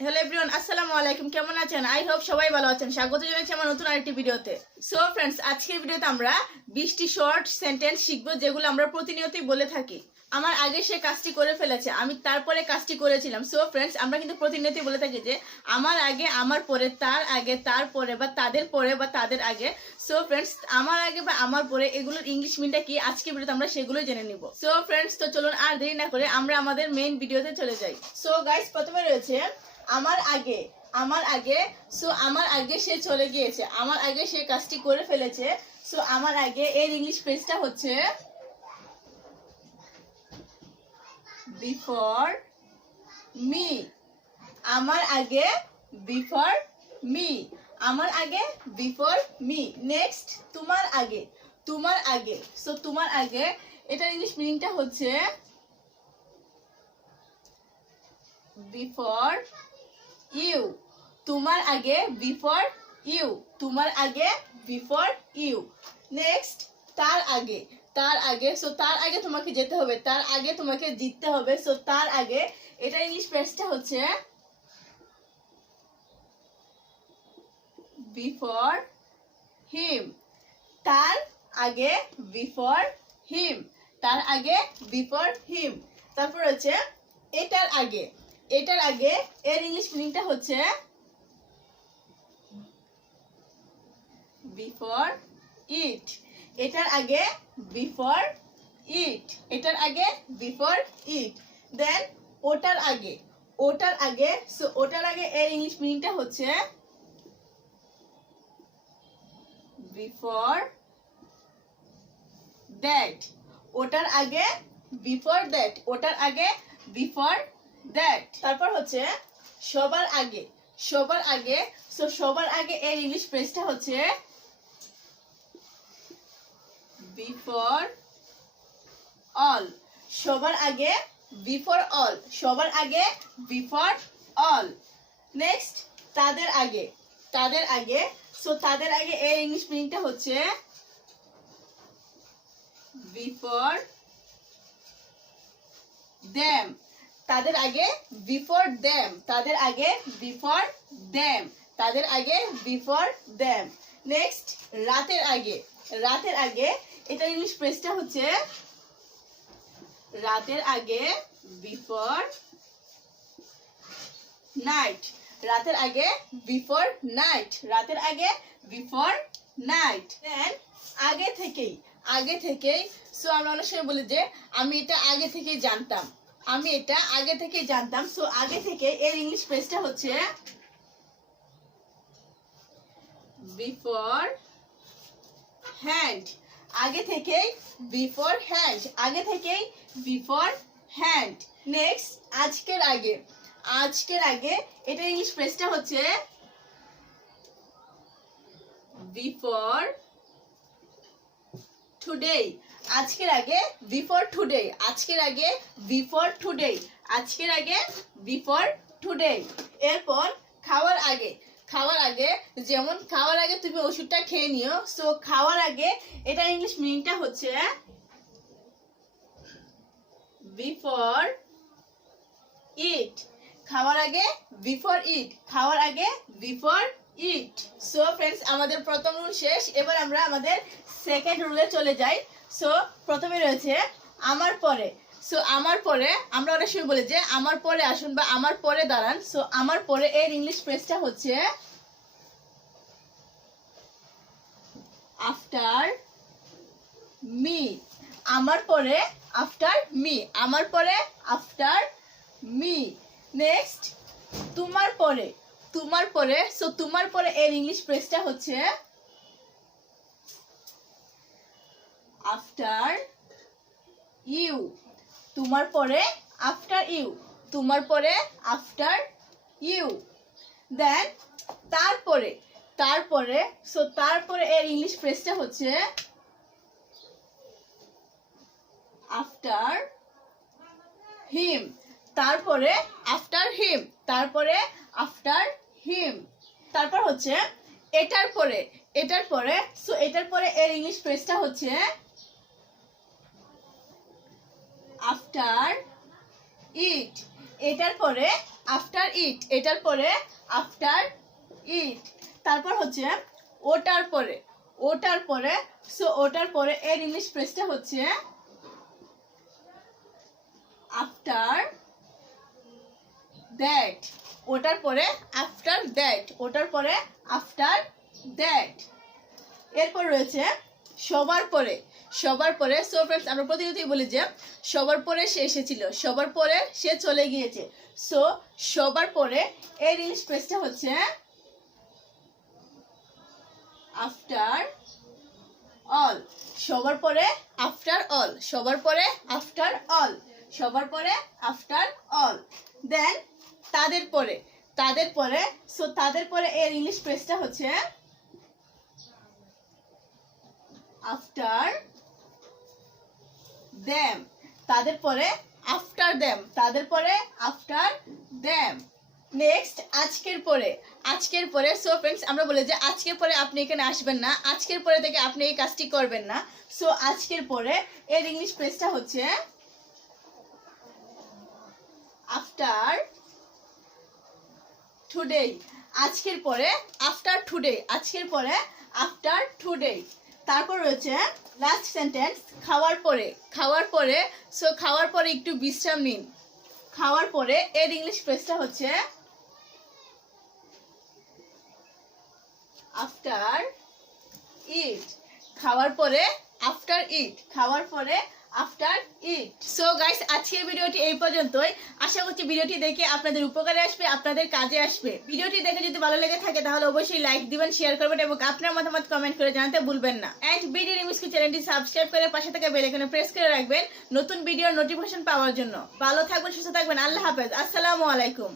Hello everyone, আসসালামু আলাইকুম। কেমন আছেন? আই হোপ সবাই ভালো আছেন। স্বাগত জানাচ্ছি আমার নতুন আরেকটি ভিডিওতে। সো ফ্রেন্ডস, আজকের ভিডিওতে আমরা 20টি শর্ট সেন্টেন্স শিখবো, যেগুলো আমরা প্রতিনিয়তই বলে থাকি। আমার আগে সে কাজটি করে ফেলেছে, আমি তারপরে কাজটি করেছিলাম। সো ফ্রেন্ডস, আমরা কিন্তু প্রতিনিয়তই বলে থাকি যে আমার আগে, আমার পরে, তার আগে, তার পরে, বা তাদের পরে, বা তাদের আগে। সো ফ্রেন্ডস, আমার আগে বা আমার পরে এগুলোর ইংলিশ মিনটা কি, আজকে ভিডিওতে আমরা সেগুলোই জেনে নিব। সো ফ্রেন্ডস, তো চলুন আর দেরি না করে আমরা আমাদের মেইন ভিডিওতে চলে যাই। সো গাইস, প্রথমে রয়েছে আমার আগে। আমার আগে, সো আমার আগে সে চলে গিয়েছে, আমার আগে সে কাজটি করে ফেলেছে। সো আমার আগে এর ইংলিশ ফ্রেজটা হচ্ছে বিফোর মি। আমার আগে বিফোর মি, আমার আগে বিফোর মি। নেক্সট, তোমার আগে। তোমার আগে, সো তোমার আগে এটার ইংলিশ মিনিংটা হচ্ছে বিফোর ইউ। তোমার আগে বিফোর ইউ, তোমার আগে বিফোর ইউ। নেক্সট, তার আগে। তার আগে, সো তার আগে তোমাকে যেতে হবে, তার আগে তোমাকে জিততে হবে। সো তার আগে এটা ইংলিশ ফ্রেজটা হচ্ছে বিফোর হিম। তার আগে বিফোর হিম, তার আগে বিফোর হিম। তারপর হচ্ছে এটার আগে। এটার আগে এর ইংলিশ মিনিংটা হচ্ছে বিফোর ইট। এটার আগে বিফোর ইট, এটার আগে বিফোর ইট। দেন ওটার আগে। ওটার আগে, সো ওটার আগে এর ইংলিশ মিনিংটা হচ্ছে বিফোর দ্যাট। ওটার আগে বিফোর দ্যাট, ওটার আগে বিফোর দ্যাট। তারপর হচ্ছে সবার আগে। সবার আগে, সো সবার আগে এর ইংলিশ ফ্রেজটা হচ্ছে বিফোর অল। সবার আগে বিফোর অল, সবার আগে বিফোর অল। নেক্সট, তাদের আগে। তাদের আগে, সো তাদের আগে এর ইংলিশ মিনিংটা হচ্ছে বিফোর দেম। তাদের আগে বিফোর দেম, তাদের আগে বিফোর দেম, তাদের আগে বিফোর দেম। নেক্সট, রাতের আগে। রাতের আগে এটা ইংলিশ ফ্রেজটা হচ্ছে রাতের আগে বিফোর নাইট। রাতের আগে বিফোর নাইট, রাতের আগে বিফোর নাইট। দেন আগে থেকেই। আগে থেকেই, সো আমরা অনেক সময় বলি যে আমি এটা আগে থেকেই জানতাম, আমি এটা আগে থেকেই জানতাম। সো আগে থেকে এর ইংলিশ ফ্রেজটা হচ্ছে বিফোর হ্যান্ড। আগে থেকেই বিফোর হ্যান্ড, আগে থেকেই বিফোর হ্যান্ড। নেক্সট, আজকের আগে। আজকের আগে এটা ইংলিশ ফ্রেজটা হচ্ছে বিফোর টুডে। আজকের আগে বিফোর টুডে, আজকের আগে বিফোর টুডে, আজকের আগে বিফোর টুডে। এরপর খাওয়ার আগে। খাওয়ার আগে, যেমন খাওয়ার আগে তুমি ওষুধটা খেয়ে নিও। সো খাওয়ার আগে এটা ইংলিশ মিনিংটা হচ্ছে বিফোর ইট। খাওয়ার আগে বিফোর ইট, খাওয়ার আগে বিফোর ইট। সো ফ্রেন্ডস, আমাদের প্রথম রুল শেষ। এবার আমরা আমাদের সেকেন্ড রুলে চলে যাই। সো প্রথমে রয়েছে আমার পরে। সো আমার পরে, আমরা অনেক সময় বলি যে আমার পরে আসুন বা আমার পরে দাঁড়ান। সো আমার পরে এর ইংলিশ ফ্রেজটা হচ্ছে আফটার মি। আমার পরে আফটার মি, আমার পরে আফটার মি। নেক্সট, তোমার পরে। তোমার পরে, সো তোমার পরে এর ইংলিশ ফ্রেজটা হচ্ছে আফটার ইউ। তোমার পরে আফটার ইউ, তোমার পরে আফটার ইউ। দেন তারপরে। তারপরে, সো তারপরে এর ইংলিশ ফ্রেজটা হচ্ছে আফটার হিম। তারপরে আফটার হিম, তারপরে আফটার হিম। তারপর হচ্ছে এটার পরে। এটার পরে, সো এটার পরে এর ইংলিশ ফ্রেজটা হচ্ছে আফটার ইট। এটার পরে আফটার ইট, এটার পরে আফটার ইট। তারপর হচ্ছে ওটার পরে, ওটার পরে, সো ওটার পরে এর ইংলিশ ফ্রেজটা হচ্ছে আফটার দ্যাট। ওটার পরে আফটার দ্যাট, ওটার পরে আফটার দ্যাট। এরপর রয়েছে সবার পরে, সবার পরে। সো ফ্রেন্ডস, আমরা প্রতিনিয়তই বলি যে সবার পরে সে এসেছিল, সবার পরে সে চলে গিয়েছে। সো সবার পরে এর ইংলিশ ফ্রেজটা হচ্ছে আফটার অল। সবার পরে আফটার অল, সবার পরে আফটার অল, সবার পরে আফটার অল। দেন তাদের পরে, তাদের পরে, সো তাদের পরে এর ইংলিশ ফ্রেজটা হচ্ছে আফটার দেম। তাদের পরে আফটার দেম, তাদের পরে আফটার দেম। নেক্সট আজকের পরে, আজকের পরে। সো ফ্রেন্ডস, আমরা বলি যে আজকের পরে আপনি এখানে আসবেন না, আজকের পরে থেকে আপনি এই কাজটি করবেন না। সো আজকের পরে এর ইংলিশ ফ্রেজটা হচ্ছে আফটার টুডে। আজকের পরে আফটার টুডে, আজকের পরে আফটার টুডে। তারপর রয়েছে লাস্ট সেন্টেন্স খাওয়ার পরে, খাওয়ার পরে। সো খাওয়ার পরে একটু বিশ্রাম নিন। খাওয়ার পরে এর ইংলিশ ফ্রেজটা হচ্ছে আফটার ইট। খাওয়ার পরে আফটার ইট, খাওয়ার পরে আফটার ইট। সো গাইস, আজকের ভিডিওটি এই পর্যন্তই। আশা করছি ভিডিওটি দেখে আপনাদের উপকারে আসবে, আপনাদের কাজে আসবে। ভিডিওটি দেখে যদি ভালো লেগে থাকে তাহলে অবশ্যই লাইক দিবেন, শেয়ার করবেন এবং আপনার মতামত কমেন্ট করে জানাতে ভুলবেন না। এন্ড বিডির ইংলিশ চ্যানেলটি সাবস্ক্রাইব করে পাশে থাকা বেল আইকনে প্রেস করে রাখবেন নতুন ভিডিওর নোটিফিকেশন পাওয়ার জন্য। ভালো থাকবেন, সুস্থ থাকবেন। আল্লাহ হাফেজ, আসসালামু আলাইকুম।